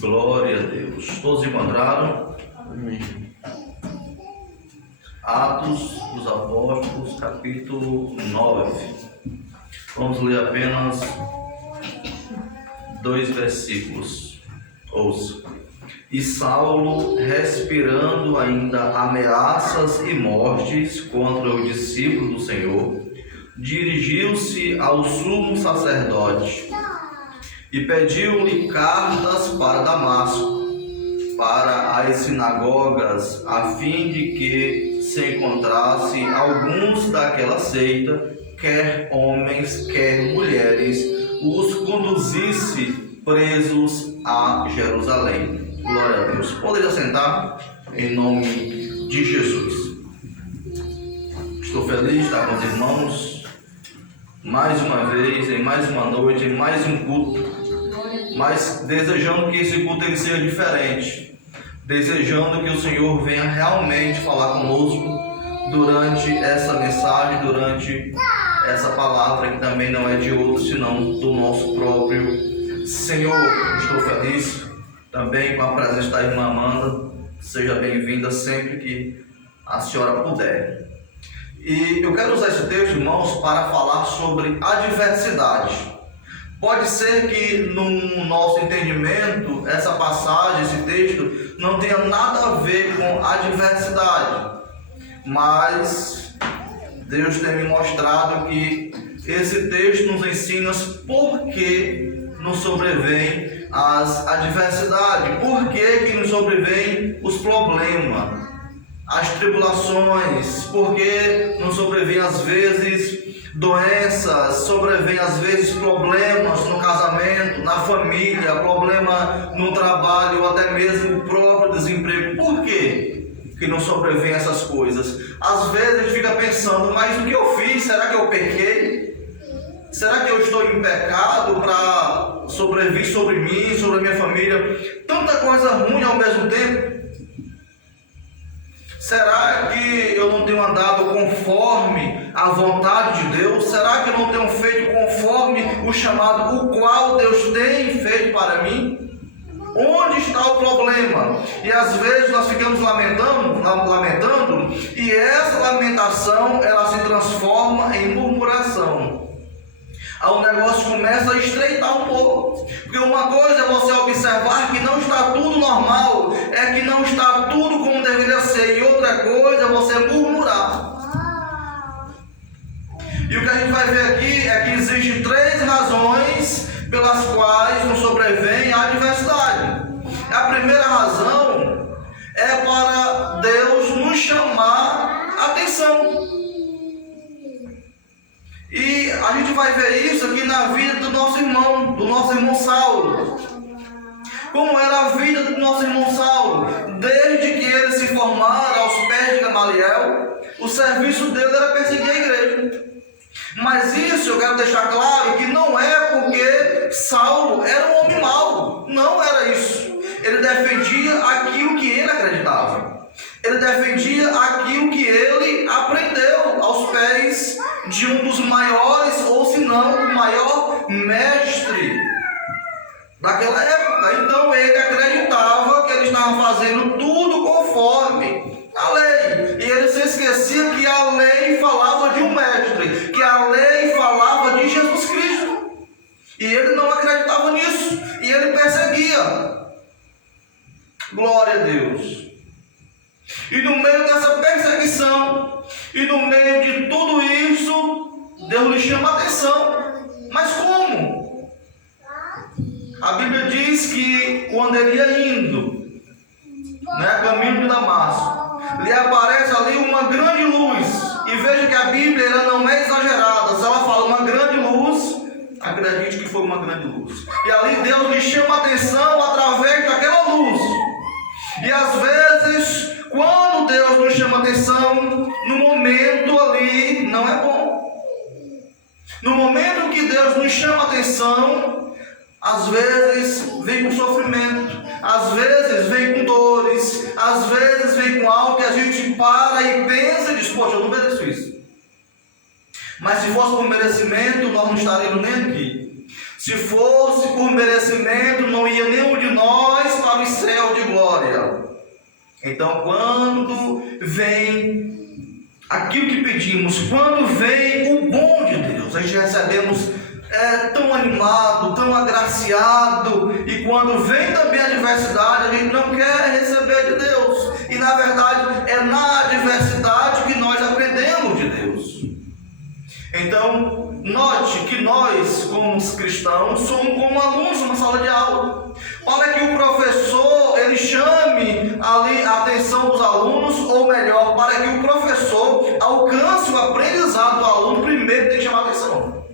Glória a Deus. Todos encontraram? Amém. Atos dos Apóstolos, capítulo 9. Vamos ler apenas 2 versículos. Ouça. E Saulo, respirando ainda ameaças e mortes contra o discípulo do Senhor, dirigiu-se ao sumo sacerdote e pediu-lhe cartas para Damasco, para as sinagogas, a fim de que se encontrasse alguns daquela seita, quer homens, quer mulheres, os conduzisse presos a Jerusalém. Glória a Deus. Poderia sentar em nome de Jesus. Estou feliz de estar com os irmãos mais uma vez, em mais uma noite, em mais um culto, mas desejando que esse culto ele seja diferente, desejando que o Senhor venha realmente falar conosco durante essa mensagem, durante essa palavra que também não é de outro senão do nosso próprio Senhor. Estou feliz também com a presença da irmã Amanda. Seja bem-vinda sempre que a senhora puder. E eu quero usar esse texto, irmãos, para falar sobre adversidade. Pode ser que no nosso entendimento essa passagem, esse texto, não tenha nada a ver com adversidade, mas Deus tem me mostrado que esse texto nos ensina por que nos sobrevêm as adversidades, por que nos sobrevêm os problemas, as tribulações, porque nos sobrevêm às vezes doenças, sobrevêm às vezes problemas no casamento, na família, problema no trabalho, ou até mesmo o próprio desemprego. Por quê que não sobrevêm essas coisas? Às vezes a gente fica pensando, mas o que eu fiz? Será que eu pequei? Será que eu estou em pecado para sobreviver sobre mim, sobre a minha família? Tanta coisa ruim ao mesmo tempo. Será que eu não tenho andado conforme a vontade de Deus? Será que eu não tenho feito conforme o chamado, o qual Deus tem feito para mim? Onde está o problema? E às vezes nós ficamos lamentando, e essa lamentação ela se transforma em murmuração. Aí o negócio começa a estreitar um pouco, porque uma coisa é você observar que não está tudo normal, é que não está tudo como deveria ser, e outra coisa é você murmurar. E o que a gente vai ver aqui é que existem 3 razões pelas quais nos sobrevém a adversidade. A primeira razão é para Deus nos chamar a atenção. E a gente vai ver isso aqui na vida do nosso irmão Saulo. Como era a vida do nosso irmão Saulo? Desde que ele se formara aos pés de Gamaliel, o serviço dele era perseguir a igreja. Mas isso eu quero deixar claro que não é porque Saulo era um homem mau. Não era isso. Ele defendia aquilo que ele acreditava. Ele defendia aquilo que ele aprendeu aos pés de um dos maiores, ou se não, o maior mestre daquela época. Então ele acreditava que ele estava fazendo tudo conforme a lei. E ele se esquecia que a lei falava de um mestre, que a lei falava de Jesus Cristo. E ele não acreditava nisso. E ele perseguia. Glória a Deus. E no meio dessa perseguição, e no meio de tudo isso, Deus lhe chama a atenção. Mas como? A Bíblia diz que quando ele ia indo, caminho de Damasco, lhe aparece ali uma grande luz. E veja que a Bíblia ela não é exagerada. Se ela fala uma grande luz, acredite que foi uma grande luz. E ali Deus lhe chama a atenção através daquela luz. E às vezes, quando Deus nos chama a atenção, no momento ali não é bom. No momento que Deus nos chama a atenção, às vezes vem com sofrimento, às vezes vem com dores, às vezes vem com algo que a gente para e pensa e diz, poxa, eu não mereço isso. Mas se fosse por merecimento, nós não estaríamos nem aqui. Se fosse por merecimento, não ia nenhum de nós para o céu de glória. Então, quando vem aquilo que pedimos, quando vem o bom de Deus, a gente recebemos tão animado, tão agraciado, e quando vem também a adversidade, a gente não quer receber de Deus, e na verdade é na adversidade que nós aprendemos de Deus. Então, note que nós, como cristãos, somos como alunos numa sala de aula, para que o professor ele chame ali a atenção dos alunos, ou melhor, para que o professor alcance o aprendizado do aluno, primeiro tem que chamar a atenção.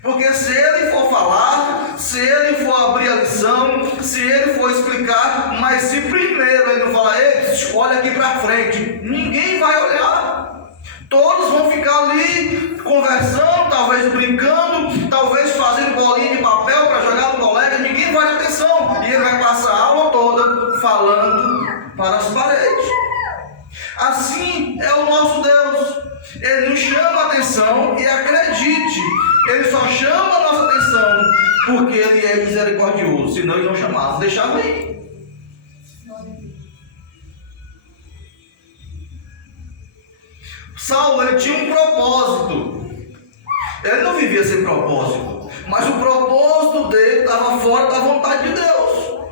Porque se ele for falar, se ele for abrir a lição, se ele for explicar, mas se primeiro ele não falar, ei, olha aqui para frente, ninguém vai olhar. Todos vão ficar ali conversando, talvez brincando, talvez fazendo bolinha de papel para jogar no colega, ninguém vai dar atenção. E ele vai passar a aula toda falando para as paredes. Assim é o nosso Deus. Ele nos chama a atenção e acredite, Ele só chama a nossa atenção porque Ele é misericordioso. Senão Ele não chamasse, deixava aí. Saulo, ele tinha um propósito. Ele não vivia sem propósito, mas o propósito dele estava fora da vontade de Deus,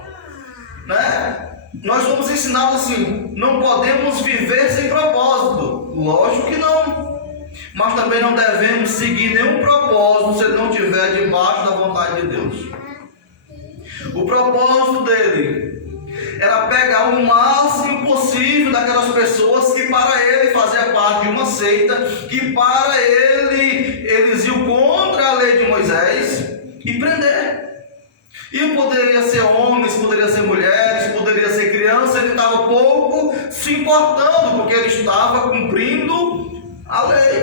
né? Nós somos ensinados assim: não podemos viver sem propósito. Lógico que não, mas também não devemos seguir nenhum propósito se ele não estiver debaixo da vontade de Deus. O propósito dele era pegar o máximo possível daquelas pessoas que para ele fazia parte de uma seita, que para eles iam contra a lei de Moisés, e prender. E poderia ser homens, poderia ser mulheres, poderia ser criança, ele estava pouco se importando, porque ele estava cumprindo a lei.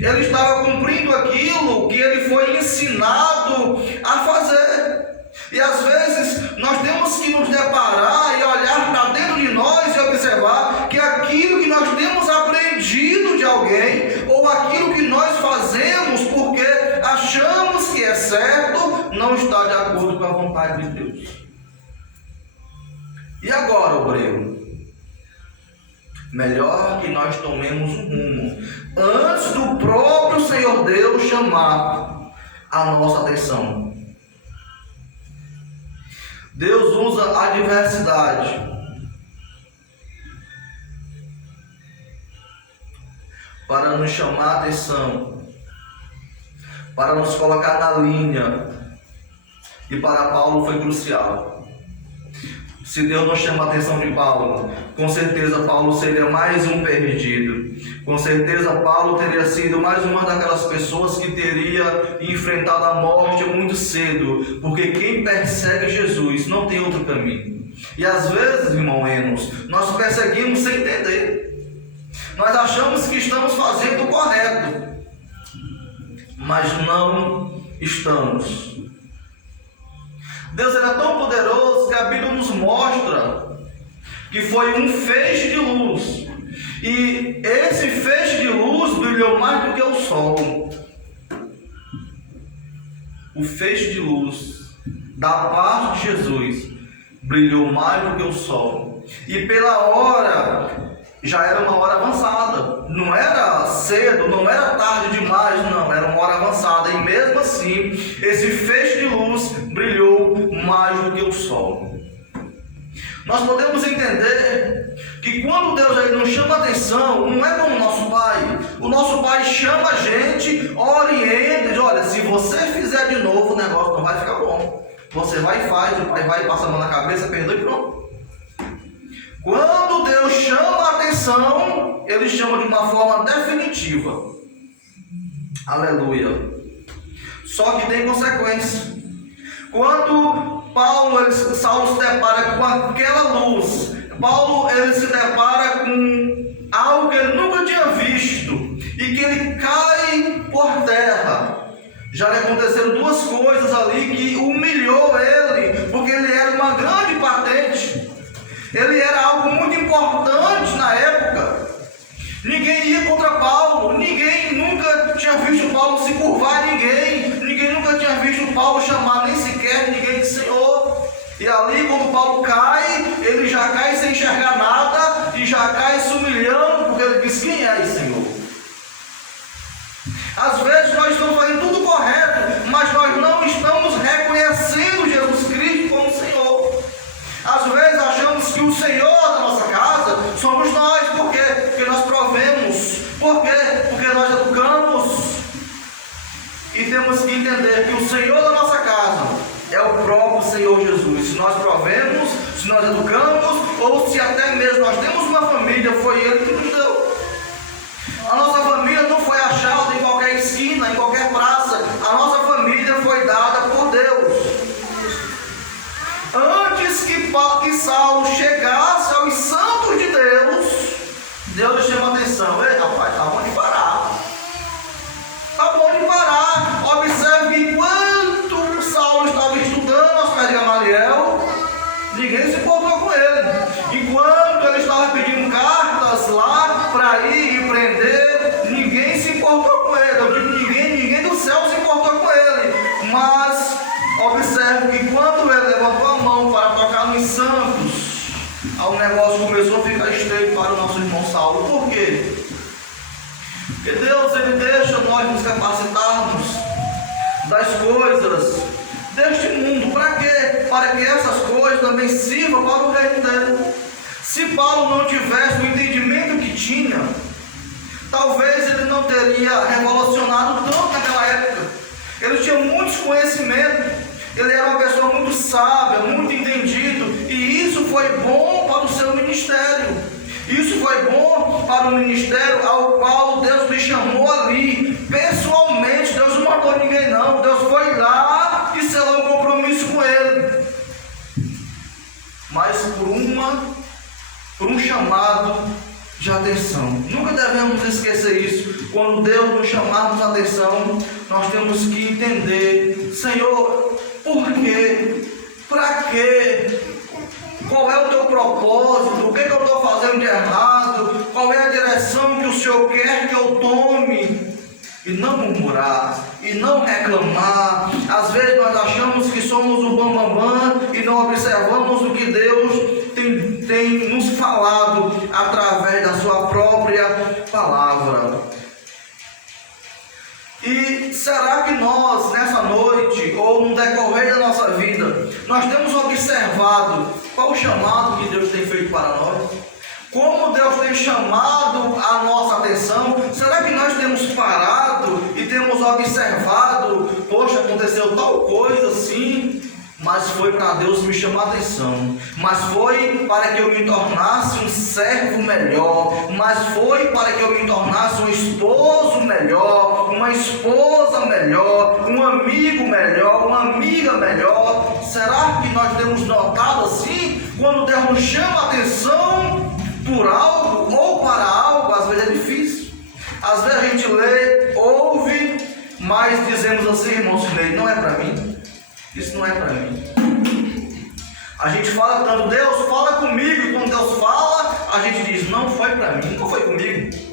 Ele estava cumprindo aquilo que ele foi ensinado a fazer. E às vezes nós temos que nos deparar e olhar para dentro de nós e observar que aquilo que nós temos aprendido de alguém, ou aquilo que nós fazemos porque achamos que é certo, não está de acordo com a vontade de Deus. E agora, obreiro? Melhor que nós tomemos um rumo antes do próprio Senhor Deus chamar a nossa atenção. Deus usa a adversidade para nos chamar a atenção, para nos colocar na linha, e para Paulo foi crucial. Se Deus não chama a atenção de Paulo, com certeza Paulo seria mais um perdido. Com certeza Paulo teria sido mais uma daquelas pessoas que teria enfrentado a morte muito cedo, porque quem persegue Jesus não tem outro caminho. E às vezes, irmão Enos, nós perseguimos sem entender. Nós achamos que estamos fazendo o correto, mas não estamos. Deus era tão poderoso que a Bíblia nos mostra que foi um feixe de luz, e esse feixe de luz brilhou mais do que o sol. O feixe de luz da parte de Jesus brilhou mais do que o sol, e pela hora já era uma hora avançada, não era cedo, não era tarde demais, não, era uma hora avançada, e mesmo assim, esse feixe de luz brilhou mais do que o sol. Nós podemos entender que quando Deus aí nos chama a atenção, não é como o nosso Pai chama a gente, orienta, diz, olha, se você fizer de novo, o negócio não vai ficar bom. Você vai e faz, o Pai vai e passa a mão na cabeça, perdoa e pronto. Quando Deus chama a atenção, Ele chama de uma forma definitiva. Aleluia. Só que tem consequência. Quando Saulo se depara com aquela luz, Paulo ele se depara com algo que ele nunca tinha visto, e que ele cai por terra. Já lhe aconteceram duas coisas ali que humilhou ele, porque ele era uma grande patente. Ele era algo muito importante na época. Ninguém ia contra Paulo, ninguém nunca tinha visto Paulo se curvar a ninguém, ninguém nunca E ali, quando Paulo cai, ele já cai sem enxergar nada e já cai se humilhando, porque ele diz: quem é esse Senhor? Às vezes nós estamos fazendo tudo correto, mas nós não estamos reconhecendo Jesus Cristo como Senhor. Às vezes achamos que o Senhor da nossa casa somos nós. Por quê? Porque nós provemos. Por quê? Porque nós educamos. E temos que entender que o Senhor da nossa casa é o próprio Senhor Jesus. Se nós provemos, se nós educamos, ou se até mesmo nós temos uma família, foi Ele que nos deu. A nossa família não foi achada em qualquer esquina, em qualquer praça. A nossa família foi dada por Deus. Antes que Saulo chegasse aos santos de Deus, Deus lhe chama a atenção: ei, rapaz, tá bom de parar. Tá bom de parar. Observe que enquanto Saulo estava estudando aos pés de Gamaliel, ninguém se importou com ele. Enquanto ele estava pedindo cartas lá para ir e prender, ninguém se importou com ele. Eu digo ninguém do céu se importou com ele. Mas observe que quando ele levantou a mão para tocar nos santos, o negócio começou a ficar estreito para o nosso irmão Saulo. Por quê? Porque Deus, Ele deixa nós nos capacitarmos das coisas deste mundo. Para quê? Para que essas coisas também sirvam para o reino dele. Se Paulo não tivesse o entendimento que tinha, talvez ele não teria revolucionado tanto naquela época. Ele tinha muitos conhecimentos, ele era uma pessoa muito sábia, muito entendido, e isso foi bom para o seu ministério. Isso foi bom para o ministério ao qual Deus lhe chamou ali. Pessoalmente, Deus não mandou ninguém não. Deus foi lá e selou um compromisso com ele. Mas por um chamado de atenção. Nunca devemos esquecer isso. Quando Deus nos chamarmos a atenção, nós temos que entender: Senhor, por quê? Para quê? Qual é o teu propósito? O que eu estou fazendo de errado? Qual é a direção que o Senhor quer que eu tome? E não murmurar, e não reclamar. Às vezes nós achamos que somos o bambambam e não observamos o que Deus tem nos falado através da sua própria palavra. E será que nós, nessa noite, ou no decorrer da nossa vida, nós temos observado qual o chamado que Deus tem feito para nós? Como Deus tem chamado a nossa atenção? Será que nós temos parado e temos observado: poxa, aconteceu tal coisa assim, mas foi para Deus me chamar a atenção, mas foi para que eu me tornasse um servo melhor, mas foi para que eu me tornasse um esposo melhor, uma esposa melhor, um amigo melhor, uma amiga melhor? Será que nós temos notado assim? Quando Deus nos chama a atenção por algo ou para algo, às vezes é difícil. Às vezes a gente lê, ouve, mas dizemos assim: irmão Sinei, não é para mim. Isso não é para mim. A gente fala tanto: Deus fala comigo. E quando Deus fala, a gente diz: não foi para mim, não foi comigo.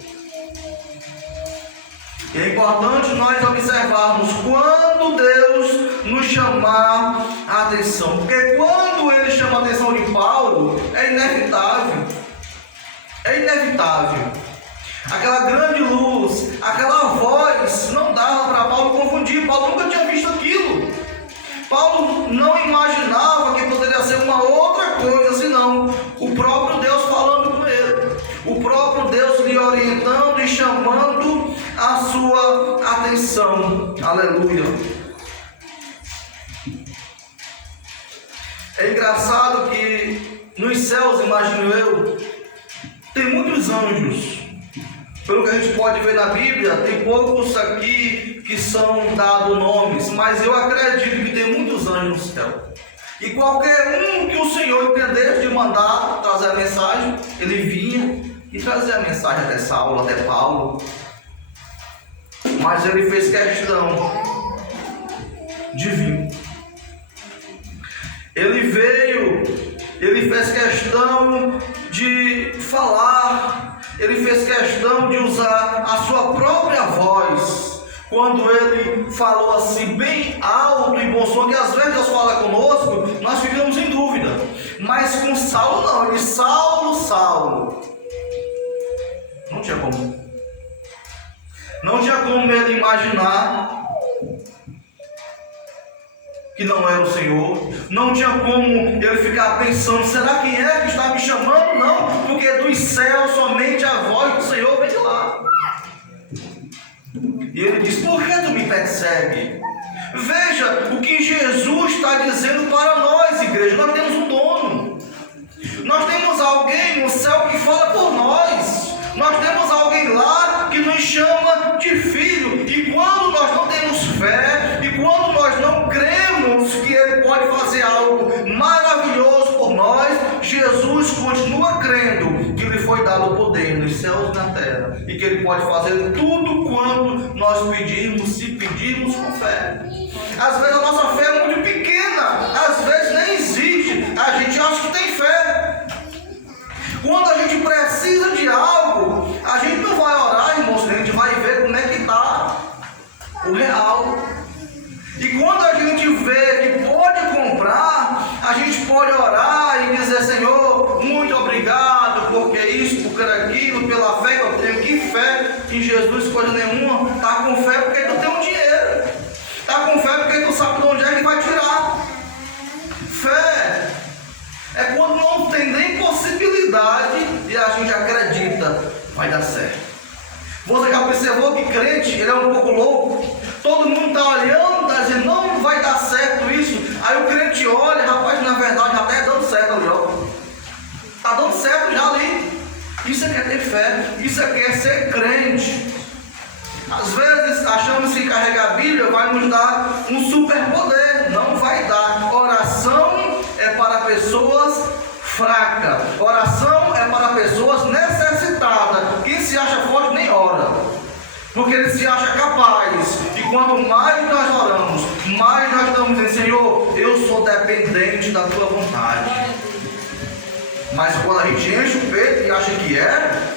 E é importante nós observarmos quando Deus nos chamar a atenção. Porque quando Ele chama a atenção de Paulo, é inevitável. É inevitável. Aquela grande luz, aquela voz, não dava para Paulo confundir. Paulo nunca tinha visto aquilo. Paulo não imaginava que poderia ser uma outra coisa senão o próprio Deus falando com ele, o próprio Deus lhe orientando e chamando a sua atenção. Aleluia. É engraçado que nos céus, imagino eu, tem muitos anjos. Pelo que a gente pode ver na Bíblia, tem poucos aqui que são dados nomes, mas eu acredito que tem muitos anjos no céu. E qualquer um que o Senhor entendesse de mandar trazer a mensagem, ele vinha e trazia a mensagem até Saulo, até Paulo. Mas ele fez questão de vir. Ele veio, ele fez questão de falar. Ele fez questão de usar a sua própria voz, quando ele falou assim, bem alto e bom som, que às vezes Deus fala conosco, nós ficamos em dúvida. Mas com Saulo não, ele Saulo, Saulo. Não tinha como. Não tinha como ele imaginar que não era o Senhor. Não tinha como ele ficar pensando, será quem é que está me chamando? Não, porque dos céus somente a voz do Senhor vem de lá. E ele diz, por que tu me persegue? Veja o que Jesus está dizendo para nós, igreja. Nós temos um dono. Nós temos alguém no céu que fala por nós. Nós temos alguém lá que nos chama de filho. E quando nós não temos fé, e quando nós não cremos que Ele pode fazer algo maravilhoso por nós, Jesus continua crendo que lhe foi dado o poder nos céus e na terra, e que Ele pode fazer tudo quanto nós pedirmos, se pedirmos com fé. Às vezes a nossa fé é muito pequena, às vezes nem existe, a gente acha que tem fé. Quando a gente precisa de algo, a gente não vai orar, irmãos, a gente vai ver como é que está o real. E quando a gente vê que pode comprar, a gente pode orar e dizer, Senhor, muito obrigado, porque isso, porque aquilo, pela fé que eu tenho. Que fé em Jesus, coisa nenhuma. Está com fé porque tu tem um dinheiro. Está com fé porque tu sabe de onde é que vai tirar. Fé é quando não tem nem possibilidade e a gente acredita, vai dar certo. Você já observou que crente, ele é um pouco louco? Todo mundo está olhando, está dizendo, não vai dar certo isso. Aí o crente olha, rapaz, na verdade já está dando certo ali, ó. Está dando certo já ali. Isso é que é ter fé, isso é que é ser crente. Às vezes achamos que carregar a Bíblia vai nos dar um superpoder. Não vai dar. Oração é para pessoas fracas. Oração é para pessoas necessitadas. Quem se acha forte nem ora, porque ele se acha capaz. E quanto mais nós oramos, mais nós estamos dizendo, Senhor, eu sou dependente da tua vontade. Mas quando a gente enche o peito e acha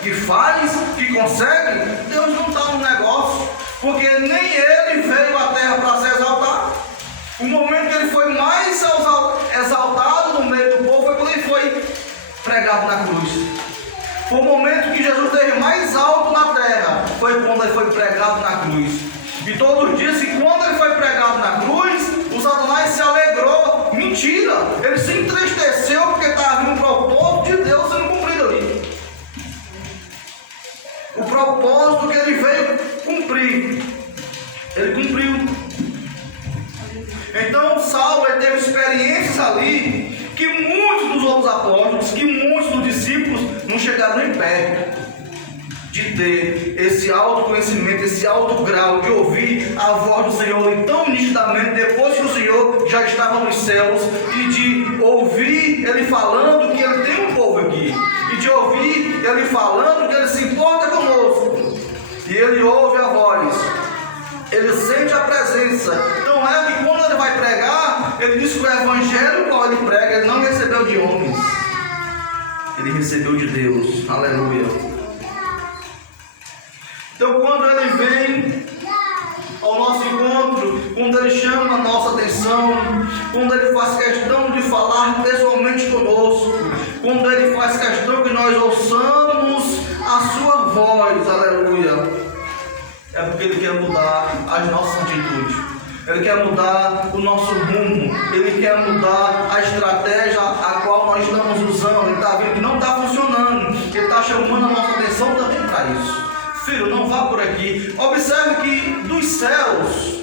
que faz, que consegue, Deus não está no negócio, porque nem ele veio à terra para se exaltar. O momento que ele foi mais exaltado no meio do povo foi quando ele foi pregado na cruz. Foi o momento que Jesus esteve mais alto na terra, foi quando ele foi pregado na cruz. E todos dizem que quando ele foi pregado na cruz, o Satanás se alegrou. Mentira! Ele se entristeceu porque estava vindo um propósito de Deus sendo cumprido ali. O propósito que ele veio cumprir, ele cumpriu. Então Saulo teve experiências ali que muitos dos outros apóstolos, que muitos dos discípulos não chegaram nem perto de ter esse autoconhecimento, esse alto grau de ouvir a voz do Senhor e tão nitidamente depois que o Senhor já estava nos céus, e de ouvir Ele falando que Ele tem um povo aqui, e de ouvir Ele falando que Ele se importa conosco, e Ele ouve a voz, Ele sente a presença. Então é que quando Ele vai pregar, Ele diz que o evangelho qual Ele prega, Ele não recebeu de homens, Ele recebeu de Deus. Aleluia. Então quando Ele vem ao nosso encontro, quando Ele chama a nossa atenção, quando Ele faz questão de falar pessoalmente conosco, quando Ele faz questão que nós ouçamos a sua voz, aleluia, é porque Ele quer mudar as nossas atitudes, Ele quer mudar o nosso rumo, Ele quer mudar a estratégia a qual nós estamos usando. Ele está vendo que não está funcionando, Ele está chamando a nossa atenção também para isso. Filho, não vá por aqui. Observe que dos céus,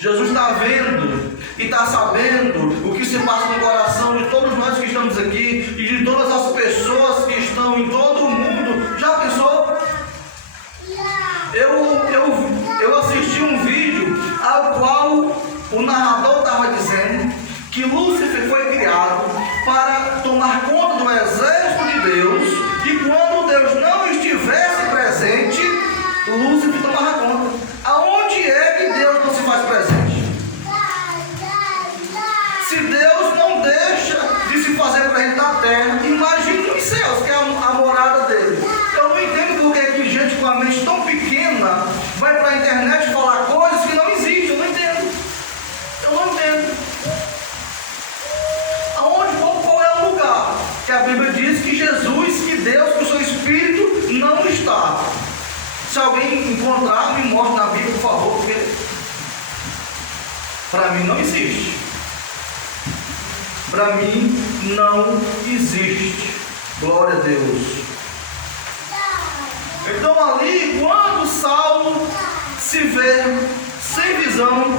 Jesus está vendo e está sabendo o que se passa no coração de todos nós que estamos aqui e de todas as pessoas que estão em todo o mundo. Já pensou? Eu assisti um vídeo ao qual o narrador estava dizendo que Lúcifer foi criado para tomar conta do exército de Deus, e quando Deus não estivesse presente, Lúcifer tomava conta. Aonde é que Deus não se faz presente? Se Deus não deixa de se fazer presente na terra, imagine nos céus, que é a morada dele. Eu não entendo porque que gente com a mente tão pequena vai para a internet falar Para mim não existe. Para mim não existe. Glória a Deus. Então ali, quando Saulo se vê sem visão,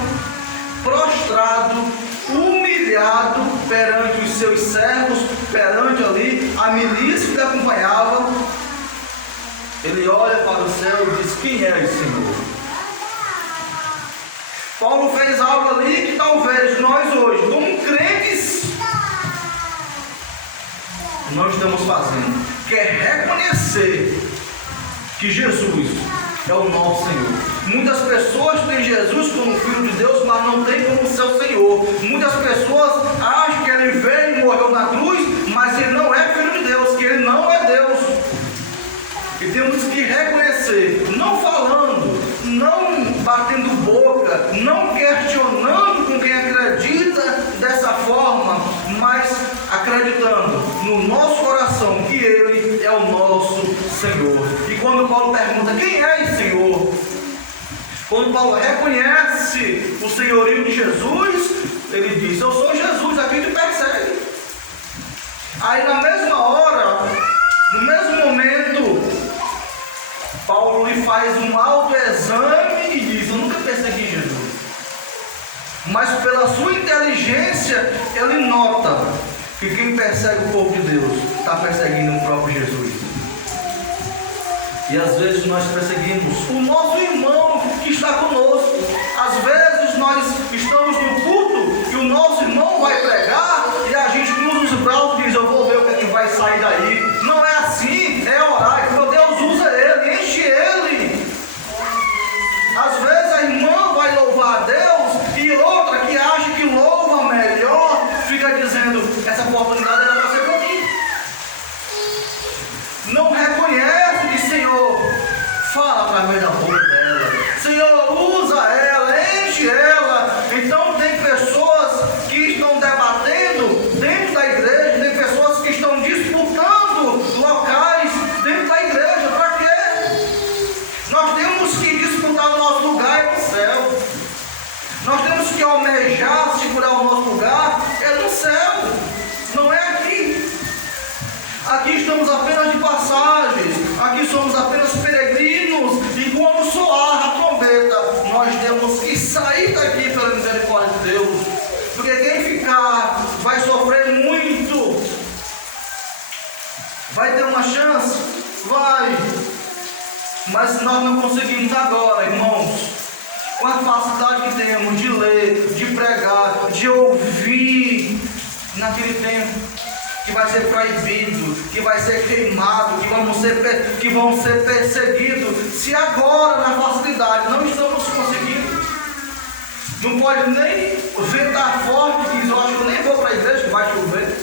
prostrado, humilhado perante os seus servos, perante ali a milícia que lhe acompanhava, ele olha para o céu e diz: quem é o Senhor? Paulo fez algo ali que talvez nós hoje, como crentes, não estamos fazendo, que é reconhecer que Jesus é o nosso Senhor. Muitas pessoas têm Jesus como Filho de Deus, mas não tem como seu Senhor. Muitas pessoas acham que ele veio e morreu na cruz, mas ele não é Filho de Deus, que ele não é Deus. E temos que reconhecer, não falando, não batendo boca, não questionando com quem acredita dessa forma, mas acreditando no nosso coração que Ele é o nosso Senhor. E quando Paulo pergunta: quem é esse Senhor? Quando Paulo reconhece o senhorio de Jesus, ele diz: eu sou Jesus, a quem te persegue. Aí na mesma hora, no mesmo momento, Paulo lhe faz um autoexame e diz: eu nunca persegui Jesus. Mas pela sua inteligência, ele nota que quem persegue o povo de Deus está perseguindo o próprio Jesus. E às vezes nós perseguimos o nosso irmão que está conosco. Às vezes nós estamos no culto e o nosso irmão vai pregar e a gente cruza os braços e diz: eu vou ver o que é que vai sair daí. Não é assim, é orar, porque Deus usa ele, enche ele. Às vezes a irmã vai louvar a Deus e outra que acha que louva melhor fica dizendo: essa oportunidade era para ser para mim. Não reconhece que Senhor fala através da boca dela, Senhor usa ela, enche ela. Então tem pessoas que estão debatendo dentro da igreja, tem pessoas que estão disputando locais dentro da igreja. Para quê? Nós temos que disputar o nosso lugar no céu. Nós temos que almejar, segurar o nosso lugar no céu, não é aqui. Aqui estamos apenas de passagem, aqui somos apenas peregrinos, e quando soar a trombeta, nós temos que sair daqui pela misericórdia de Deus, porque quem ficar vai sofrer muito. Vai ter uma chance? Vai, mas nós não conseguimos agora, irmãos, com a facilidade que temos de ler, de pregar, de ouvir. Naquele tempo que vai ser proibido, que vai ser queimado, que vão ser perseguidos. Se agora na facilidade não estamos conseguindo, não pode nem ventar forte e diz: eu acho que eu nem vou para a igreja que vai chover.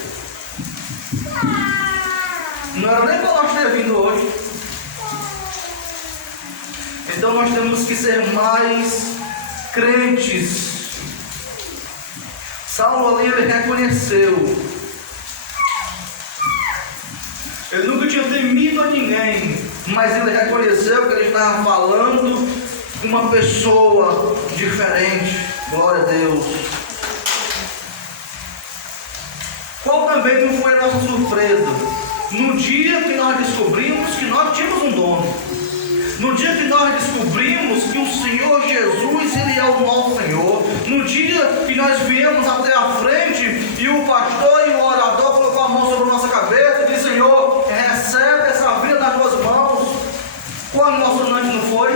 Não era nem para nós ter vindo hoje. Então nós temos que ser mais crentes. Saulo ali, ele reconheceu. Ele nunca tinha temido a ninguém, mas ele reconheceu que ele estava falando com uma pessoa diferente. Glória a Deus. Qual também não foi a nossa surpresa? No dia que nós descobrimos que nós tínhamos um dono. No dia que nós descobrimos que o Senhor Jesus, Ele é o nosso Senhor. No dia que nós viemos até a frente e o pastor e o orador colocou a mão sobre a nossa cabeça e disse: Senhor, recebe essa vida nas tuas mãos. Quão emocionante não foi?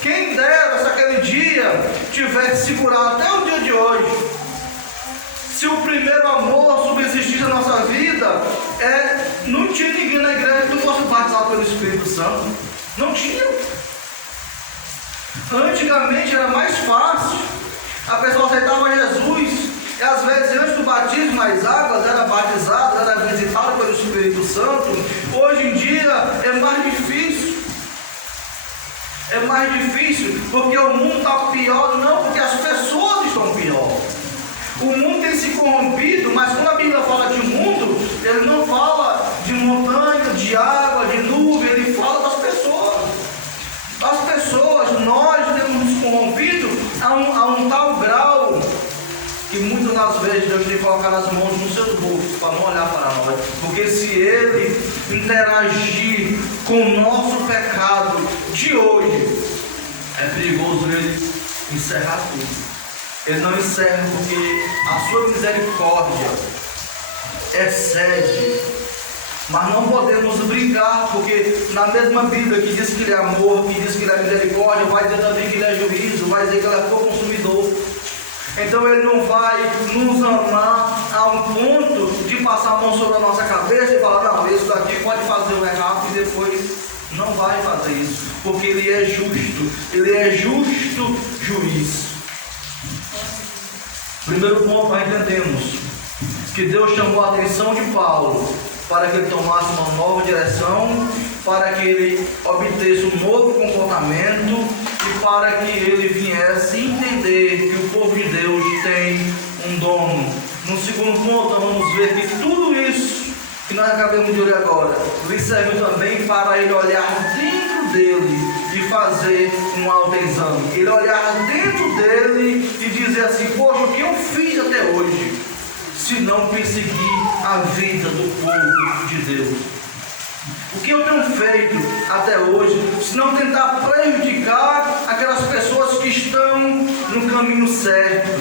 Quem dera se aquele dia tivesse segurado até o dia de hoje. Se o primeiro amor subsistisse na nossa vida, não tinha ninguém na igreja que não fosse batizado pelo Espírito Santo. Não tinha. Antigamente era mais fácil. A pessoa aceitava Jesus e às vezes antes do batismo nas águas era batizado, era visitado pelo Espírito Santo. Hoje em dia é mais difícil. É mais difícil porque o mundo está pior, não porque as pessoas estão pior. O mundo tem se corrompido, mas quando a Bíblia fala de mundo, ele não fala de montanha, de água, de nuvem, ele fala das pessoas. As pessoas, nós temos nos corrompido a um tal grau que muitas das vezes Deus tem colocado as mãos no seu bolso para não olhar para nós. Porque se Ele interagir com o nosso pecado de hoje, é perigoso Ele encerrar tudo. Ele não encerra porque a sua misericórdia excede. Mas não podemos brincar, porque na mesma Bíblia que diz que Ele é amor, que diz que Ele é misericórdia, vai dizer também que Ele é juízo, vai dizer que Ele é fogo consumidor. Então Ele não vai nos amar a um ponto de passar a mão sobre a nossa cabeça e falar, não, isso daqui pode fazer o errado e depois não vai fazer isso, porque Ele é justo juiz. Primeiro ponto, nós entendemos que Deus chamou a atenção de Paulo para que ele tomasse uma nova direção, para que ele obtesse um novo comportamento e para que ele viesse entender que o povo de Deus tem um dono. No segundo ponto, vamos ver que tudo isso que nós acabamos de ler agora lhe serve também para ele olhar dentro dele e fazer um autoexame. Ele olhar dentro dele e dizer assim, poxa, o que eu fiz até hoje? Se não perseguir a vida do povo de Deus. O que eu tenho feito até hoje, se não tentar prejudicar aquelas pessoas que estão no caminho certo.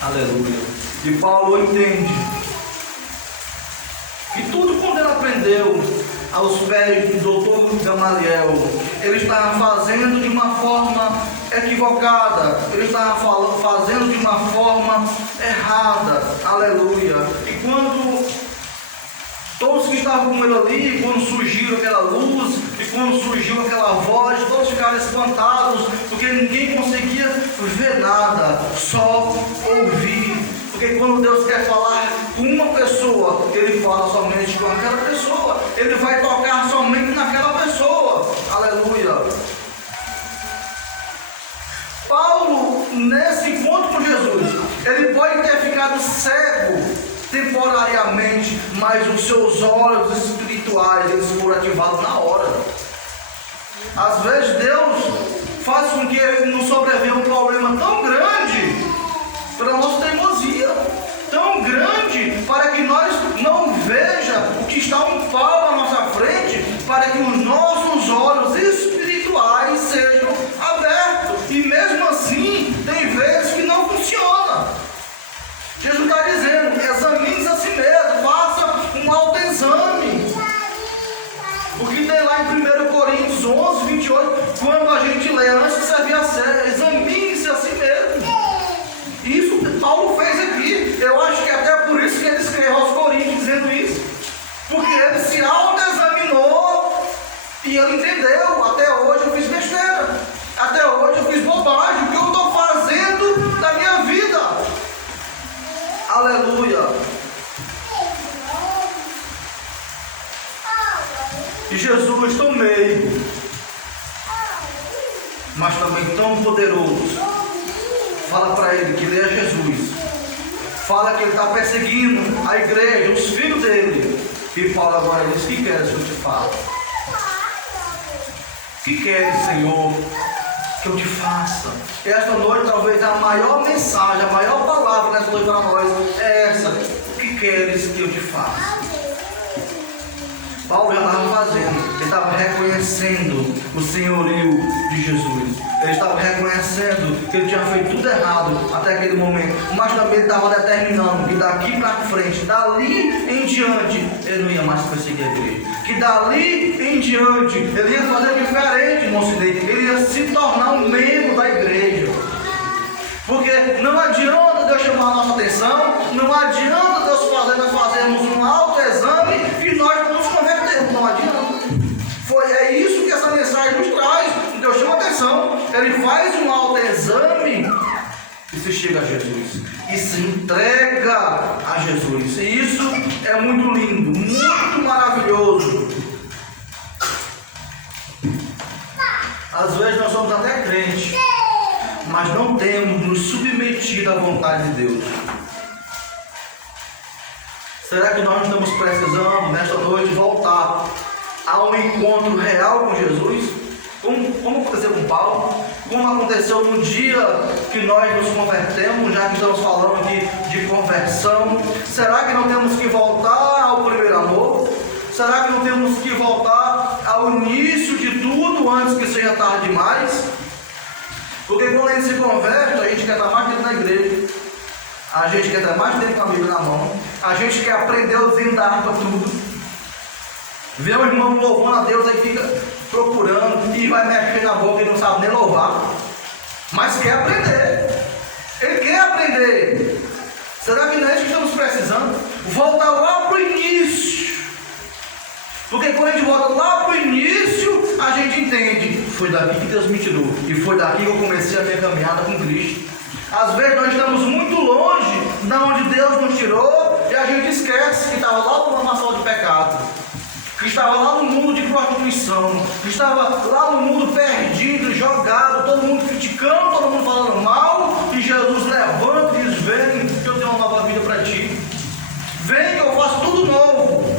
Aleluia. E Paulo entende que tudo quando ele aprendeu aos pés do doutor Gamaliel, ele estava fazendo de uma forma equivocada, ele estava fazendo de uma forma errada. Aleluia. E quando todos que estavam com ele ali, quando surgiu aquela luz e quando surgiu aquela voz, todos ficaram espantados, porque ninguém conseguia ver nada, só ouvir. Porque quando Deus quer falar com uma pessoa, Ele fala somente com aquela pessoa. Ele vai tocar somente naquela pessoa. Aleluia. Paulo, nesse encontro com Jesus, ele pode ter ficado cego temporariamente, mas os seus olhos espirituais, eles foram ativados na hora. Às vezes Deus faz com que nos sobrevenha um problema tão grande pela nossa teimosia, tão grande para que nós não veja o que está um pau à nossa frente, para que os nossos olhos espirituais sejam abertos. E mesmo assim, tem vezes que não funciona. Jesus está dizendo, examine-se a si mesmo, faça um autoexame. Porque tem lá em 1 Coríntios 11, 28, quando a gente lê, antes de servir a série, examine-se a si mesmo. Isso Paulo fez aqui. Eu acho que até por isso que ele escreveu aos Coríntios dizendo isso. Porque ele se autoexaminou e ele entendeu, até hoje eu fiz besteira. Até hoje eu fiz bobagem. O que eu estou fazendo da minha vida? Aleluia. E Jesus tão meio, mas também tão poderoso, fala para ele que ele é Jesus. Fala que ele está perseguindo a igreja, os filhos dele. E Paulo agora diz, que queres que eu te fale? Que queres, Senhor, que eu te faça? E esta noite talvez a maior mensagem, a maior palavra nessa noite para nós é essa. O que queres que eu te faça? Paulo já estava fazendo, ele estava reconhecendo o senhorio de Jesus. Ele estava reconhecendo que ele tinha feito tudo errado até aquele momento, mas também ele estava determinando que daqui para frente, dali em diante, ele não ia mais perseguir a igreja. Que dali em diante, ele ia fazer diferente, irmão Sidney. Ele ia se tornar um membro da igreja. Porque não adianta Deus chamar a nossa atenção, não adianta Deus fazer nós fazermos um autoexame e nós não nos convertermos, não adianta. É isso que essa mensagem nos traz. Deus chama a atenção, Ele faz um autoexame e se chega a Jesus, e se entrega a Jesus. E isso é muito lindo, muito maravilhoso. Às vezes nós somos até crentes, mas não temos nos submetido à vontade de Deus. Será que nós estamos precisando nesta noite voltar a um encontro real com Jesus? como aconteceu com Paulo, como aconteceu no dia que nós nos convertemos, já que estamos falando aqui de conversão. Será que não temos que voltar ao primeiro amor? Será que não temos que voltar ao início de tudo antes que seja tarde demais? Porque quando a gente se converte, a gente quer estar mais tempo na igreja, a gente quer estar mais tempo com a Bíblia na mão, a gente quer aprender os hinos da harpa tudo. Vê o irmão louvando a Deus, aí fica procurando e vai mexer na boca e não sabe nem louvar, mas quer aprender. Ele quer aprender. Será que não é isso que estamos precisando? Voltar lá para o início. Porque quando a gente volta lá para o início, a gente entende: foi daqui que Deus me tirou, e foi daqui que eu comecei a minha caminhada com Cristo. Às vezes nós estamos muito longe de onde Deus nos tirou, e a gente esquece que estava lá no lamaçal de pecado, que estava lá no mundo de prostituição, que estava lá no mundo perdido, jogado, todo mundo criticando, todo mundo falando mal, e Jesus levanta e diz: vem que eu tenho uma nova vida para ti, vem que eu faço tudo novo.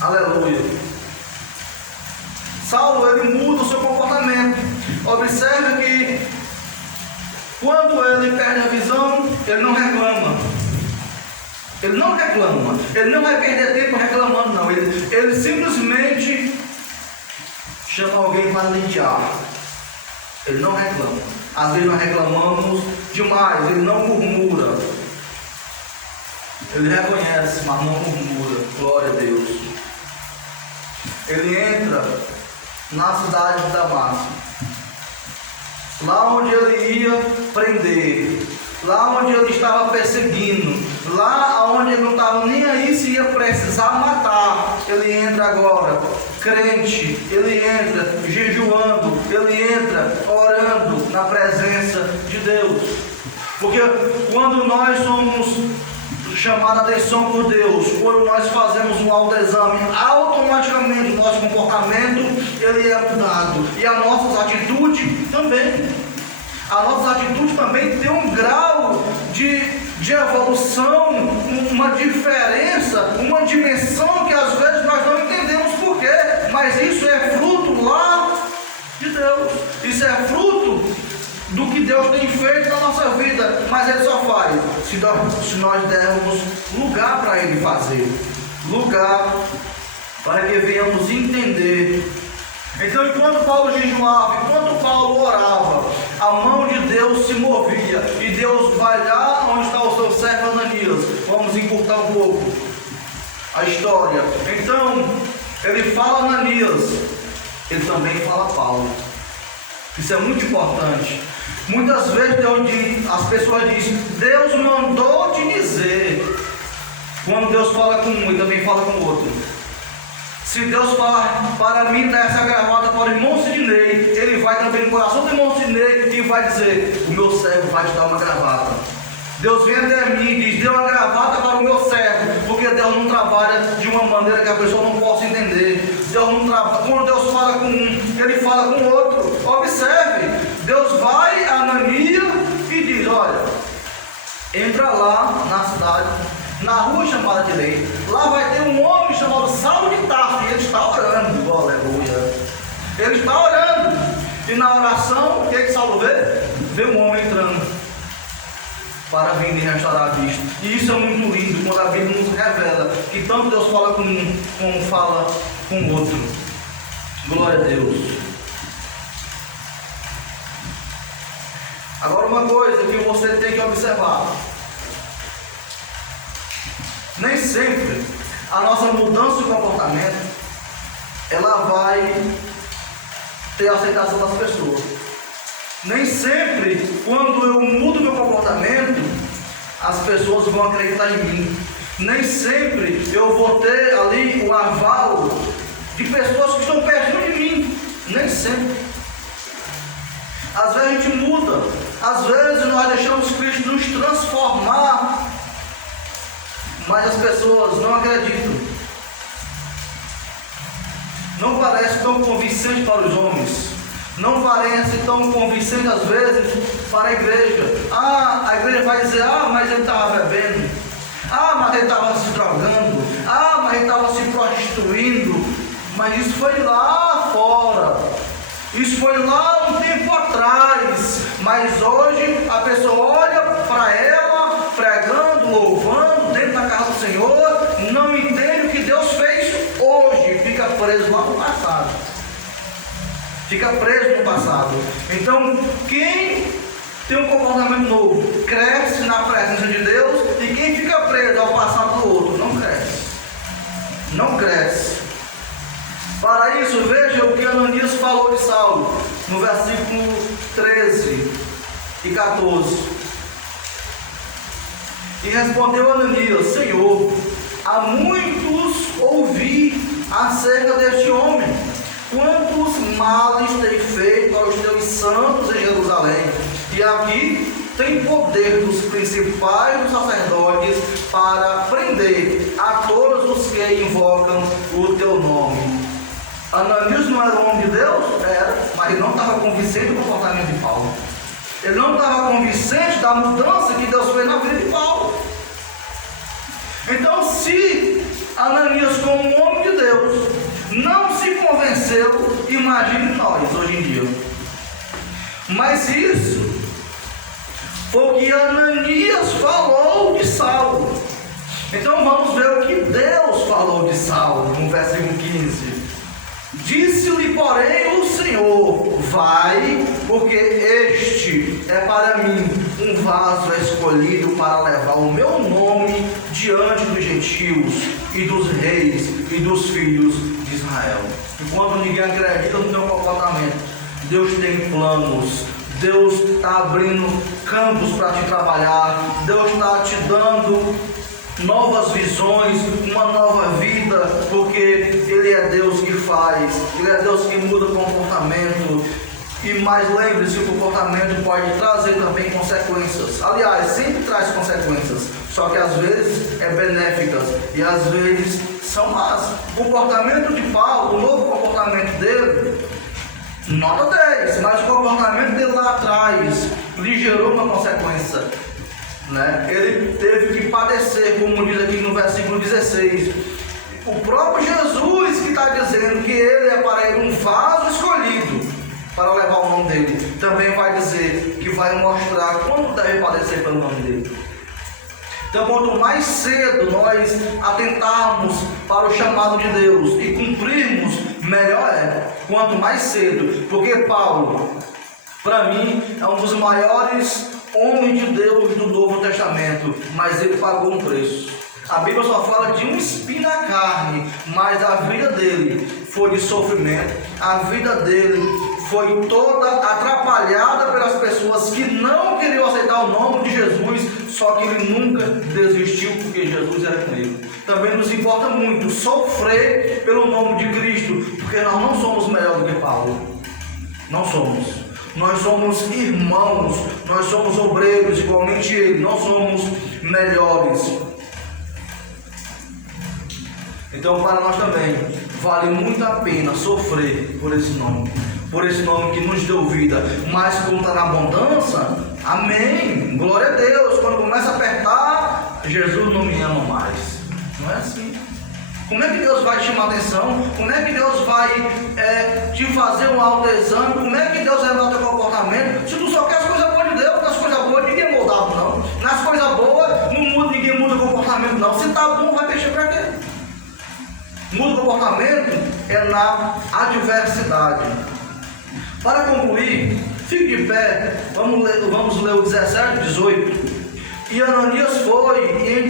Aleluia. Saulo, ele muda o seu comportamento. Observe que quando ele perde a visão, ele não reclama. Ele não reclama. Ele não vai perder tempo reclamando, não. Ele simplesmente chama alguém para lidiar. Ele não reclama. Às vezes nós reclamamos demais. Ele não murmura. Ele reconhece, mas não murmura. Glória a Deus. Ele entra na cidade de Damasco, lá onde ele ia prender, lá onde ele estava perseguindo, lá onde ele não estava nem aí se ia precisar matar. Ele entra agora crente, ele entra jejuando, ele entra orando na presença de Deus. Porque quando nós somos chamados a atenção por Deus, quando nós fazemos um autoexame, automaticamente o nosso comportamento ele é mudado, e a nossa atitude também. A nossa atitude também tem um grau de evolução, uma diferença, uma dimensão que às vezes nós não entendemos por quê, mas isso é fruto lá de Deus, isso é fruto do que Deus tem feito na nossa vida, mas Ele só faz se nós dermos lugar para Ele fazer, lugar para que venhamos entender. Então, enquanto Paulo jejuava, enquanto Paulo orava, a mão de Deus se movia, e Deus vai lá onde está o seu servo Ananias. Vamos encurtar um pouco a história. Então, ele fala Ananias, ele também fala Paulo. Isso é muito importante. Muitas vezes as pessoas dizem: Deus mandou te dizer. Quando Deus fala com um, Ele também fala com o outro. Se Deus falar para mim dar essa gravata para o irmão Sidney, Ele vai também no coração do irmão Sidney e vai dizer: o meu servo vai te dar uma gravata. Deus vem até mim e diz: dê uma gravata para o meu servo, porque Deus não trabalha de uma maneira que a pessoa não possa entender. Deus não trabalha. Quando Deus fala com um, Ele fala com o outro. Observe, Deus vai a Ananias e diz: olha, entra lá na cidade, na rua chamada Direita, lá vai ter um homem chamado Saulo de Tarso, e ele está orando. Aleluia. Ele está orando, e na oração, o que Saulo vê? Vê um homem entrando para vir e restaurar a vista. E isso é muito lindo, quando a Bíblia nos revela que tanto Deus fala com um como fala com o outro. Glória a Deus. Agora, uma coisa que você tem que observar: nem sempre a nossa mudança de comportamento ela vai ter a aceitação das pessoas. Nem sempre, quando eu mudo meu comportamento, as pessoas vão acreditar em mim. Nem sempre eu vou ter ali o aval de pessoas que estão perto de mim. Nem sempre. Às vezes a gente muda, às vezes nós deixamos Cristo nos transformar, mas as pessoas não acreditam. Não parece tão convincente para os homens. Não parece tão convincente às vezes para a igreja. A igreja vai dizer: mas ele estava bebendo. Mas ele estava se drogando. Mas ele estava se prostituindo. Mas isso foi lá fora. Isso foi lá um tempo atrás, mas hoje a pessoa olha para ela, pregando, louvando, dentro da casa do Senhor, não entende o que Deus fez hoje, fica preso lá no passado. Fica preso no passado. Então, quem tem um comportamento novo, cresce na presença de Deus, e quem fica preso ao passado do outro, não cresce. Não cresce. Para isso, veja o que Ananias falou de Saulo, no versículo 13 e 14. E respondeu Ananias: Senhor, há muitos ouvi acerca deste homem, quantos males tem feito aos teus santos em Jerusalém, e aqui tem poder dos principais dos sacerdotes para prender a todos os que invocam o teu nome. Ananias não era um homem de Deus? Era, mas ele não estava convincente do comportamento de Paulo. Ele não estava convincente da mudança que Deus fez na vida de Paulo. Então, se Ananias, como um homem de Deus, não se convenceu, imagine nós hoje em dia. Mas isso foi o que Ananias falou de Saulo. Então vamos ver o que Deus falou de Saulo no versículo 15. Disse-lhe, porém, o Senhor: vai, porque este é para mim um vaso escolhido para levar o meu nome diante dos gentios e dos reis e dos filhos de Israel. Enquanto ninguém acredita no teu comportamento, Deus tem planos. Deus está abrindo campos para te trabalhar. Deus está te dando novas visões, uma nova vida, porque Ele é Deus que faz, Ele é Deus que muda o comportamento. E mais lembre-se, o comportamento pode trazer também consequências. Aliás, sempre traz consequências, só que às vezes é benéficas e às vezes são más. O comportamento de Paulo, o novo comportamento dele, nota 10, mas o comportamento dele lá atrás lhe gerou uma consequência. Ele teve que padecer, como diz aqui no versículo 16. O próprio Jesus que está dizendo que ele é para ele um vaso escolhido para levar o nome dele, também vai dizer que vai mostrar quanto deve padecer pelo nome dele. Então, quanto mais cedo nós atentarmos para o chamado de Deus e cumprirmos, melhor é. Quanto mais cedo, porque Paulo, para mim, é um dos maiores homens de Deus do Novo Testamento, mas ele pagou um preço. A Bíblia só fala de um espinho na carne, mas a vida dele foi de sofrimento, a vida dele foi toda atrapalhada pelas pessoas que não queriam aceitar o nome de Jesus, só que ele nunca desistiu porque Jesus era com ele. Também nos importa muito sofrer pelo nome de Cristo, porque nós não somos melhor do que Paulo. Não somos. Nós somos irmãos, nós somos obreiros, igualmente ele, não somos melhores. Então, para nós também, vale muito a pena sofrer por esse nome que nos deu vida. Mas como está na abundância, amém, glória a Deus. Quando começa a apertar, Jesus não me ama mais. Não é assim. Como é que Deus vai te chamar atenção? Como é que Deus vai te fazer um autoexame? Como é que Deus vai mudar o teu comportamento? Se tu só quer as coisas boas de Deus, nas coisas boas ninguém é moldado não. Nas coisas boas ninguém muda o comportamento não. Se tá bom, vai mexer pra quê? Muda o comportamento é na adversidade. Para concluir, fique de pé, vamos ler o 17 e 18. E Ananias foi e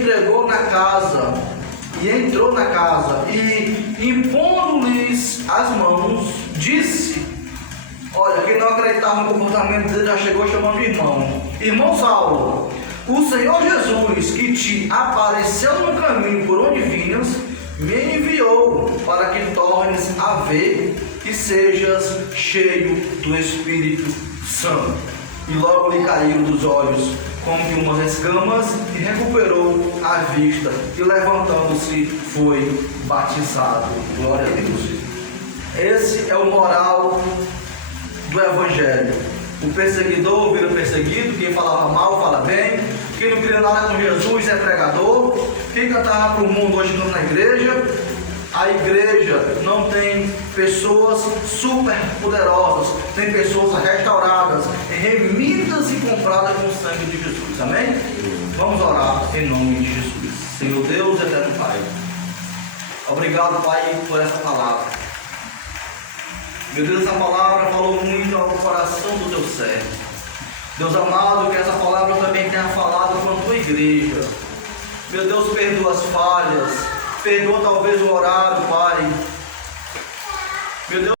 entrou na casa, e impondo-lhes as mãos, disse: olha, quem não acreditava no comportamento dele já chegou chamando de irmão. Irmão Saulo, o Senhor Jesus, que te apareceu no caminho por onde vinhas, me enviou para que tornes a ver e sejas cheio do Espírito Santo. E logo lhe caíram dos olhos como que umas escamas, e recuperou a vista, e levantando-se foi batizado. Glória a Deus. Esse é o moral do Evangelho. O perseguidor vira perseguido, quem falava mal fala bem, quem não queria nada com Jesus é pregador, quem cantava para o mundo hoje não na igreja. A igreja não tem pessoas super poderosas, tem pessoas restauradas, remidas e compradas com o sangue de Jesus. Amém? Vamos orar em nome de Jesus. Senhor Deus, eterno Pai, obrigado, Pai, por essa palavra. Meu Deus, essa palavra falou muito ao coração do teu servo. Deus amado, que essa palavra também tenha falado com a tua igreja. Meu Deus, perdoa as falhas, perdoa talvez o horário, Pai. Meu Deus,